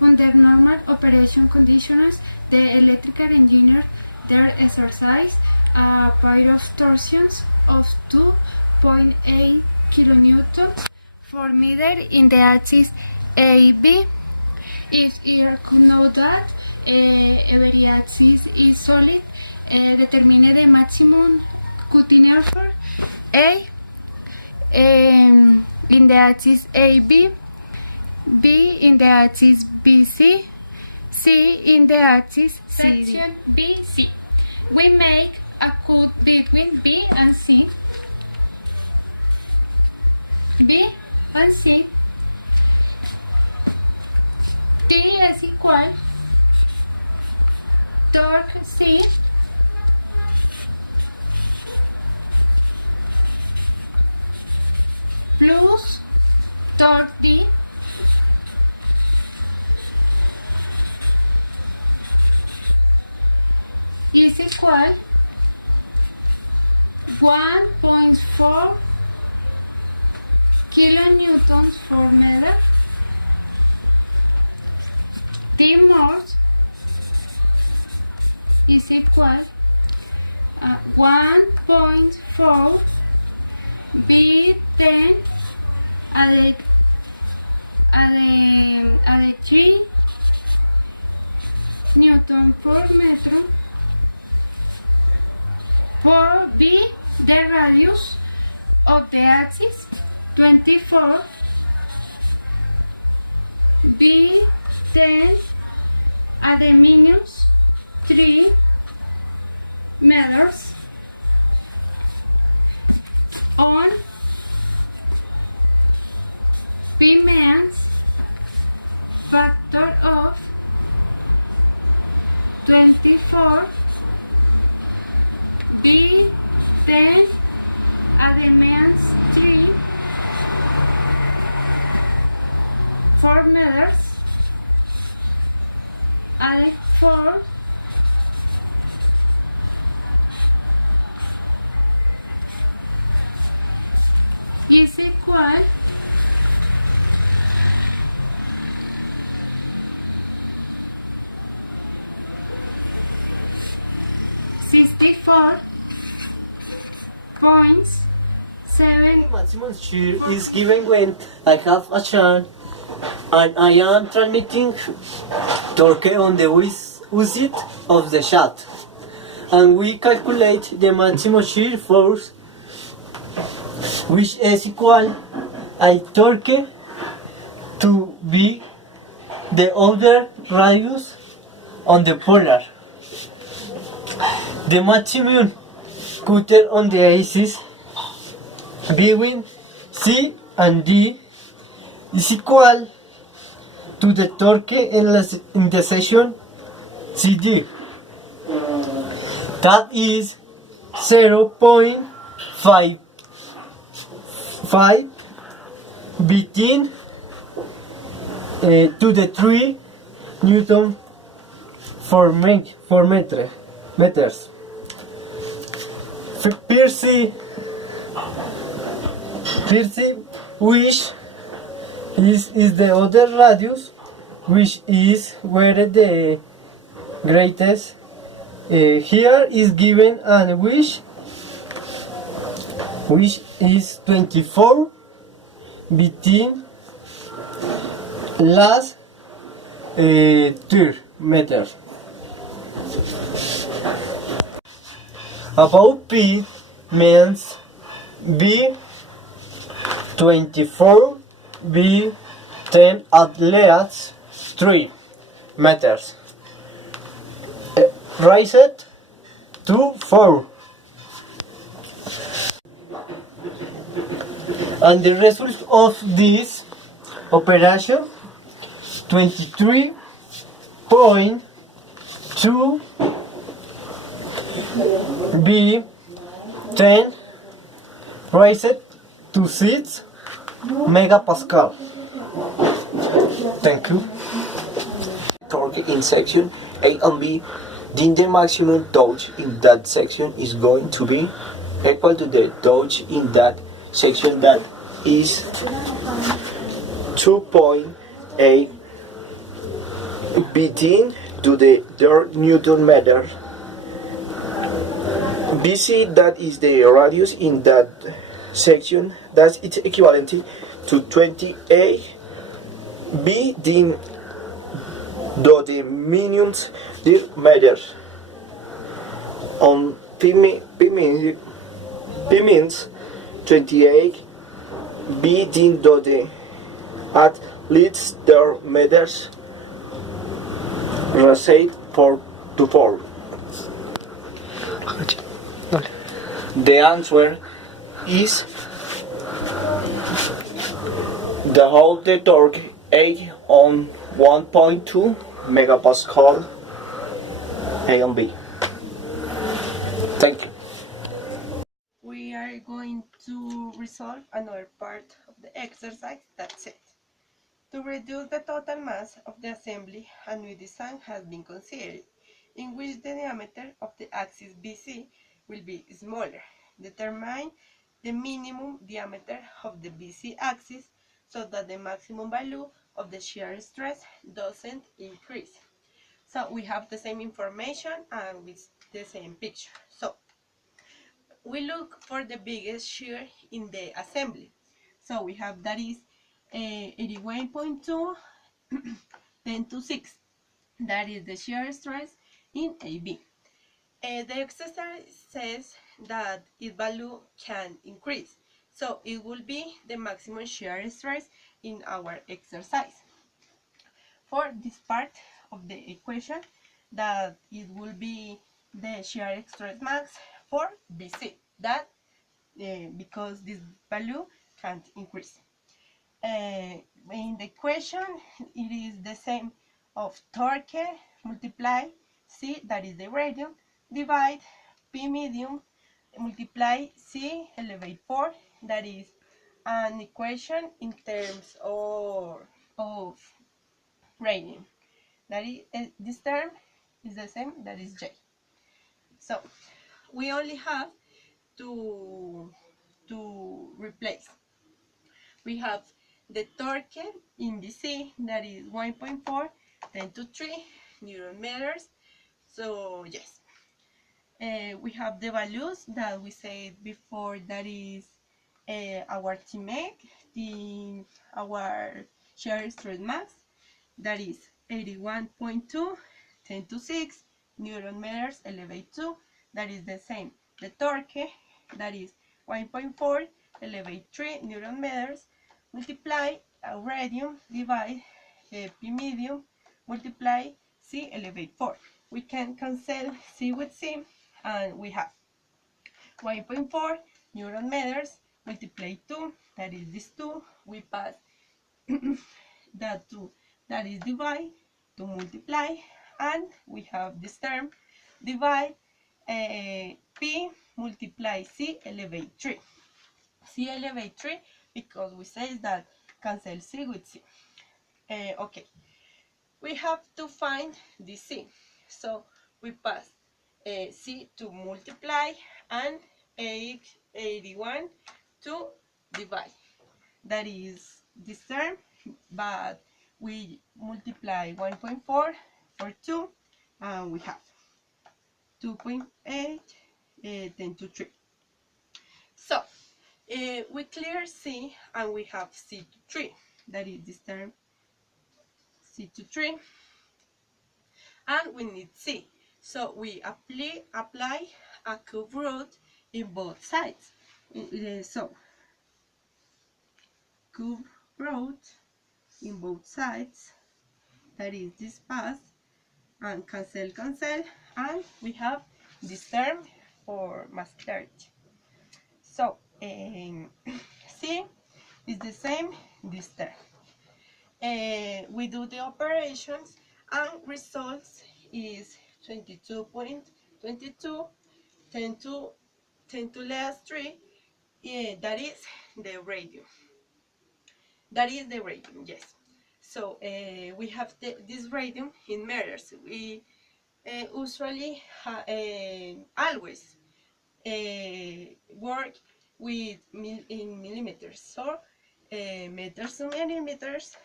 Under normal operation conditions, the electrical engineer there exercise a pair of torsions of 2.8 kilonewtons per meter in the axis AB. If you could know that every axis is solid, determine the maximum cutting effort A in the axis AB, B in the axis BC, C in the axis CD. Section BC. We make a cut between B and C. B and C. T is equal torque C plus torque D is equal 1.4 kilonewtons per meter. T mod is equal 1.4 B10 at the 3 Newton per meter for B, the radius of the axis 24, B10 at the minus 3 meters on B means factor of 24, B10 at the means 3 4 meters at 4 is equal 64.7. Maximum shear is given when I have a chance and I am transmitting torque on the width of the shaft, and we calculate the maximum shear force, which is equal I torque to be the outer radius on the polar. The maximum cutter on the axis between C and D is equal to the torque in the section CD. That is 0.55 between to the 3 Newton for meters. Pierce, which is the other radius, which is where the greatest. Here is given and which is 24 between last 3 meters. About P means B 24, B 10 at least 3 meters. Raise it to 4. And the result of this operation 23.2 B 10 raised to 6 megapascal. Thank you. Torque in section A and B, then the maximum torque in that section is going to be equal to the torque in that section, that is 2.8 between to the third Newton meter. BC, that is the radius in that section, that's it's equivalent to 28 B din do the minimums dir meters on P means 28 B din do the at least their meters recite 4 to 4. The answer is the whole the torque 8 on 1.2 megapascal A and B. Thank you. We are going to resolve another part of the exercise. That's it. To reduce the total mass of the assembly, a new design has been considered, in which the diameter of the axis BC will be smaller. Determine the minimum diameter of the BC axis so that the maximum value of the shear stress doesn't increase. So we have the same information and with the same picture. So we look for the biggest shear in the assembly. So we have that is 81.2 10 to 6. That is the shear stress in AB. The exercise says that its value can increase. So it will be the maximum shear stress in our exercise. For this part of the equation, that it will be the shear stress max for BC. That because this value can't increase. In the equation, it is the same of torque multiply C, that is the radian, divide P medium multiply C elevate 4, that is an equation in terms of radian. That is, this term is the same, that is J. So we only have to replace. We have the torque in BC, that is 1.4 10 to 3 Newton meters. So yes, we have the values that we said before, that is our Tmeg, our shear stress max, that is 81.2 10 to 6 Newton meters elevate 2, that is the same. The torque, that is 1.4 elevate 3 Newton meters multiply radian divide P medium multiply C elevate 4. We can cancel C with C and we have 1.4 Newton meters multiply 2, that is this 2, we pass that 2, that is divide to multiply, and we have this term divide P multiply C elevate 3. C elevate 3 because we say that cancel C with C. Okay, we have to find the C. So we pass C to multiply and 81 to divide. That is this term, but we multiply 1.4 for 2 and we have 2.8 10 to 3. So we clear C and we have C to 3. That is this term, C to 3. And we need C. So we apply a cube root in both sides. So cube root in both sides, that is this pass, and cancel, and we have this term for mass clarity. So C is the same, this term. We do the operations and results is 22.22 10 to less 3. That is the radian. That is the radian, yes. So we have this radian in meters. We usually always work with in millimeters, so meters to millimeters,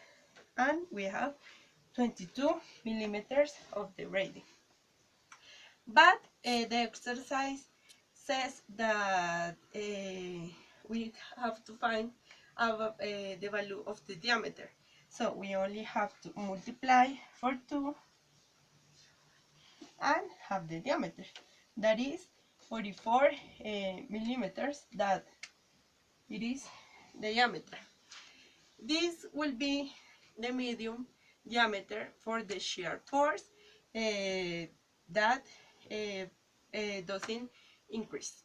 and we have 22 millimeters of the rating. But the exercise says that we have to find the value of the diameter. So we only have to multiply for 2 and have the diameter. That is 44 millimeters, that it is the diameter. This will be the medium diameter for the shear force that doesn't increase.